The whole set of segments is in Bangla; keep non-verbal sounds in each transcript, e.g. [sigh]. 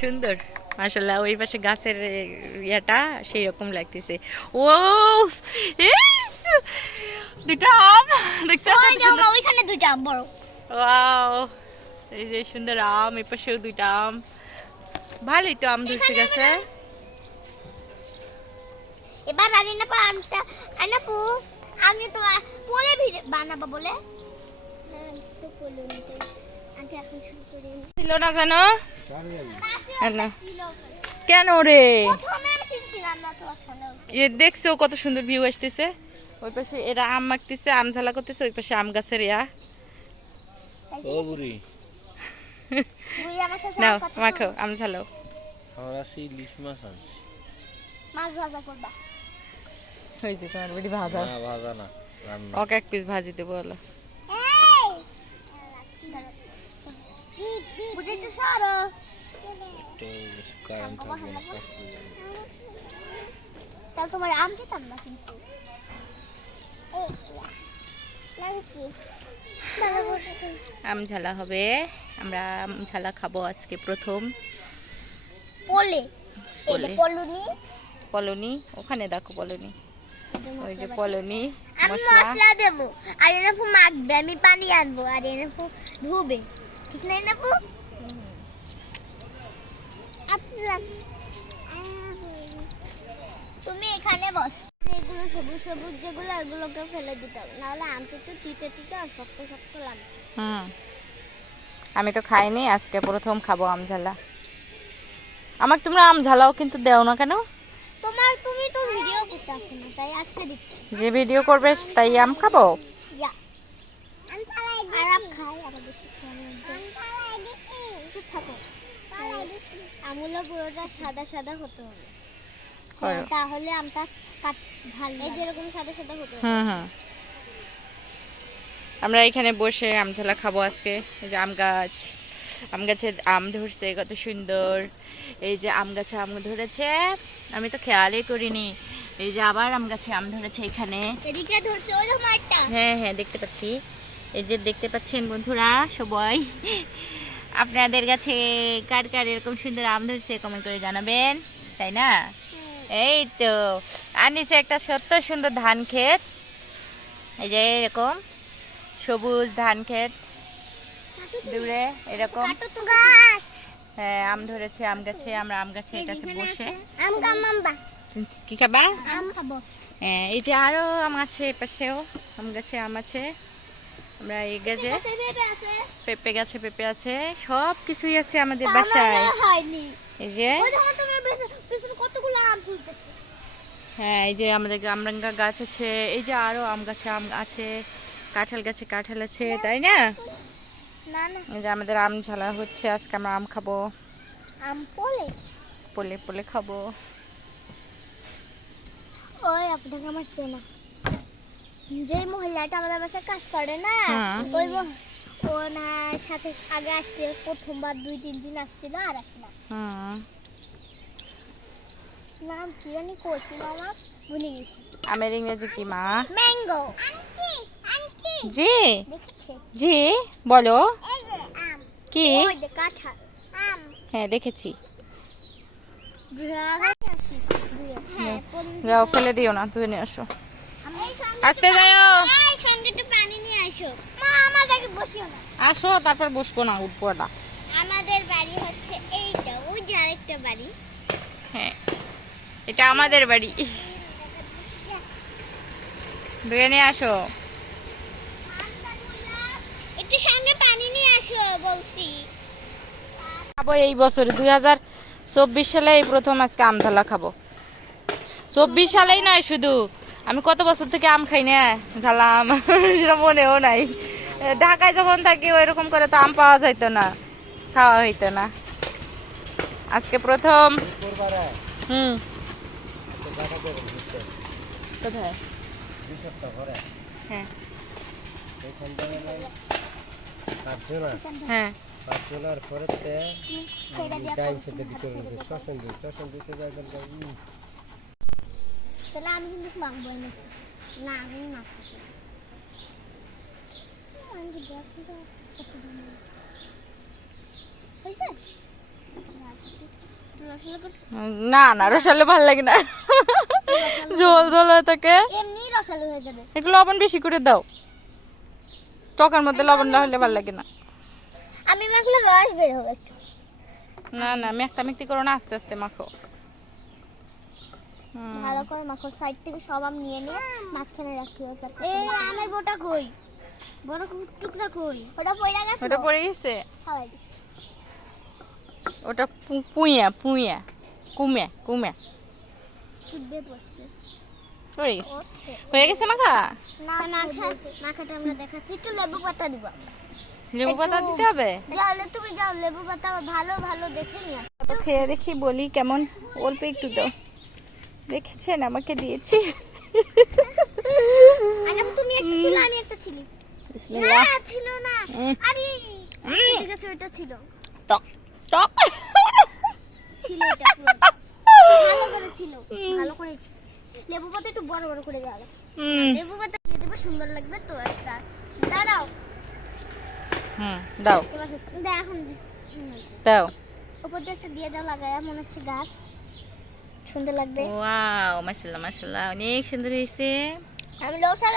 সুন্দর। মাশাল্লাহ ওই পাশে গাছের ইয়াটা সেই রকম লাগতেছে ও! দুটো আম। দেখছ ওইখানে দুইটা আম বড়। ওয়াও এই যে সুন্দর আম এই পাশেও দুইটা আম। ভালোই তো আম ধরছে গাছে। এবার রানী না পা আমটা আনাপু আমি তো পোলে বানাবো বলে। হ্যাঁ তো পোলে ছিল না জানো? কেন রে? এ দেখছ কত সুন্দর ভিউ আসতেছে? ওই পাশে এরা আম মাখতেছে আম ঝালা করতেছে ওই পাশে আম গাছের ইয়া। ও বুড়ি। বুড়ি আমার সাথে নাও মাখো আম ঝালাও আমার আসি ইলিশ মাছ আনছি। মাছ ভাজা করবা। হয়েছে তোমার বেটি ভাজা। না ভাজা না রান্না। ওকে এক পিস ভাজি দেবো বলো বুঝি একটু সরো একটু কারেন্ট থাকবে না কষ্ট হবে। তাহলে তোমার আম যেতাম না কিন্তু ঝালা হবে আমরা আম ঝালা খাব আজকে প্রথম পোলে পলুনি পলনি ওখানে দেখো পলনি ওই যে পলনি আমি মশলা দেব আর এনে মাখবে আমি পানি আনব আর এনে ধুবে ঠিক না এনে ফু তুমি এখানে বস। সবুজ সবুজ যেগুলো এগুলোকে ফেলে দিতে হবে। নাহলে আমটা একটু তিতে তিতে আর শক্ত শক্ত হুম। আমি তো খাইনি আজকে প্রথম খাব আম ঝালা। আমাকে তোমরা আম ঝালাও কিন্তু দেও না কেন? তোমার তুমি তো ভিডিও করতে না তাই আজকে দিচ্ছি। যে ভিডিও করবে তাই আম খাব? আর আম খাই থাকো। আমুলো পুরোটা সাদা সাদা হতে হবে। হ্যাঁ, তাহলে আমটা কাট ভালো এই যেরকম সাদা সাদা হতে হবে। হুম হুম। আমরা এখানে বসে আম ঝালা খাব আজকে। এই যে আম গাছ। আম গাছে আম ধরছে কত সুন্দর। এই যে আম গাছে আম ধরেছে। আমি তো খেয়ালই করিনি। এই যে আবার আম গাছে আম ধরেছে এখানে। এদিকে ধরছে ওই যে মাঠটা। হ্যাঁ হ্যাঁ দেখতে পাচ্ছি। এই যে দেখতে পাচ্ছেন বন্ধুরা সবাই। আপনাদের কাছে কার কার এরকম সুন্দর আম ধরছে কমেন্ট করে জানাবেন তাই না? এই তো আর নিচে একটা সত্য সুন্দর ধান ক্ষেত। এই যে এরকম সবুজ ধান ক্ষেত দূরে এরকম। গাছ। হ্যাঁ আম ধরেছে আম গাছে আমরা আম গাছের কাছে বসে। কি খাবা? হ্যাঁ এই যে আরও আম আছে এ পাশেও আম গাছে আম আছে। আমরা এই গাছে পেঁপে গাছে পেঁপে আছে। সব কিছুই আছে আমাদের বাসায়। এই যে? হ্যাঁ এই যে আমাদের আমরাঙ্গা গাছ আছে এই যে আরও আম গাছে আম আছে কাঁঠাল গাছে কাঁঠাল আছে তাই না? না না। এই যে আমাদের আম ঝালা হচ্ছে আজকে আমরা আম খাব। আম পলে? পলে পলে খাব। ওই আপনাকে আমার চেনা। যে মহিলাটা আমাদের বাসায় কাজ করে না হ্যাঁ। ওই ওনার সাথে আগে আসতে প্রথমবার দুই তিন দিন আসছিল আর আসে না। নাম কি জানি আমার ভুলে গেছি। আমের ইংরেজি কি মা? ম্যাঙ্গো। Aunty aunty. জি। জি বলো। কি? হ্যাঁ দেখেছি। হ্যাঁ। যাও ফেলে দিও না তুই নিয়ে আসো। আস্তে যাও। সঙ্গে একটু পানি নিয়ে আসো। মা আমাদেরকে বসিও না। আসো তারপর বসবো না উঠবো না। আমাদের বাড়ি হচ্ছে এইটা ওই যে আরেকটা বাড়ি। হ্যাঁ এটা আমাদের বাড়ি। ধুয়ে নিয়ে আসো। একটু সঙ্গে পানি নিয়ে আসো বলছি। খাব এই বছর দুই হাজার চব্বিশ সালে এই প্রথম আজকে আমতলা খাব। চব্বিশ সালেই নয় শুধু আমি কত বছর থেকে আম খাই না? ঝালা [laughs] সেটা মনেও নাই। ঢাকায় যখন থাকি ওইরকম করে তো আম পাওয়া যাইতো না, খাওয়া হইতো না। আজকে প্রথম। হুম। কোথায়? হ্যাঁ। হ্যাঁ। তাহলে আমি কিন্তু মাখবো না। না আমি মাখবো আমি না। না রসালো ভালো লাগে না। ঝোল ঝোল হয়ে থাকে। এমনি রসালো হয়ে যাবে। একটু লবণ বেশি করে দাও। টকের মধ্যে লবণ না হলে ভালো লাগে না। আমি মাখলে রস বের হবে একটু। না না মেখতা মেখতি করো না আস্তে আস্তে মাখো। ভালো করে মাখো সাইড থেকে সব আম নিয়ে নিয়ে মাঝখানে রাখিও তারপর এই আমের বোটা কই? বড় টুকরা কই? ওটা পয়রা গেছে ওটা পড়ে গেছে? খাওয়াই দিস। ওটা পুইয়া পুইয়া কুমে কুমে। ফুটবে পড়ছে। পড়ে গেছে? হয়ে গেছে মাখা? না মাখা মাখাটা আমরা দেখাচ্ছি। একটু লেবু পাতা দিব। লেবু পাতা দিতে হবে? যাও তুমি যাও লেবু পাতা ভালো ভালো দেখে নিয়ে খেয়ে দেখি বলি কেমন। অল্প একটু দাও। দেখেছেন আমাকে দিয়েছি। তুমি একটা ছিল আমি একটা ছিলি। বিসমিল্লাহ। ছিল না। আরে ঠিক আছে ওটা ছিল। টক টক ছিল এটা ভালো করে ছিল ভালো করে লেবু পাতা একটু বড় বড় করে দেওয়া লেবু পাতা দিয়ে দেবো সুন্দর লাগবে তো একটা। দাঁড়াও। হুম দাও। এখন দাও। উপর দিয়ে একটা দিয়ে দাও লাগায় মনে হচ্ছে গাছ। সুন্দর লাগবে। ওয়াও মাশাআল্লাহ মাশাআল্লাহ। অনেক সুন্দর হয়েছে। আমি লোসা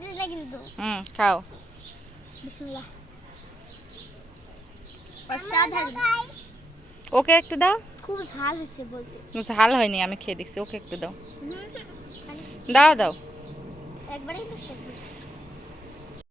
দিস না কিন্তু। হুম খাও। বিসমিল্লাহ। অসাধারণ। ওকে একটু দাও। খুব ঝাল হয়েছে বলতে। ঝাল হয়নি আমি খেয়ে দেখছি। ওকে একটু দাও। দাও দাও। একবারেই শেষ।